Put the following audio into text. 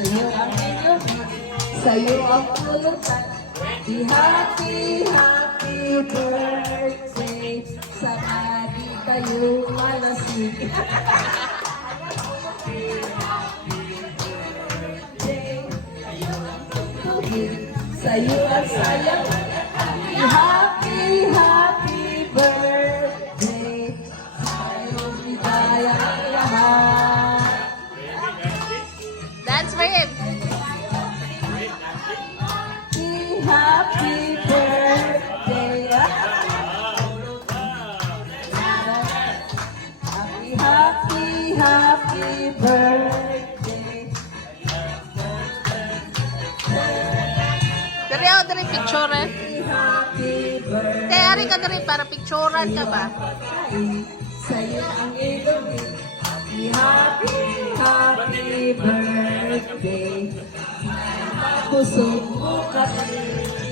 Sa'yo ang inyong, sa'yo ang pulutan. Happy, happy birthday. Sana di kayo malasig. Sa'yo ang sayang. Happy, happy birthday. Sa'yo bigaya ang lahat. Dance for him. Happy birthday. Happy, happy, happy birthday. Dari ako dari picture. Happy birthday. Kaya ari ka dari para picturean ka ba? Sa'yo ang ilongin. Happy, happy birthday. Puso mo kasi.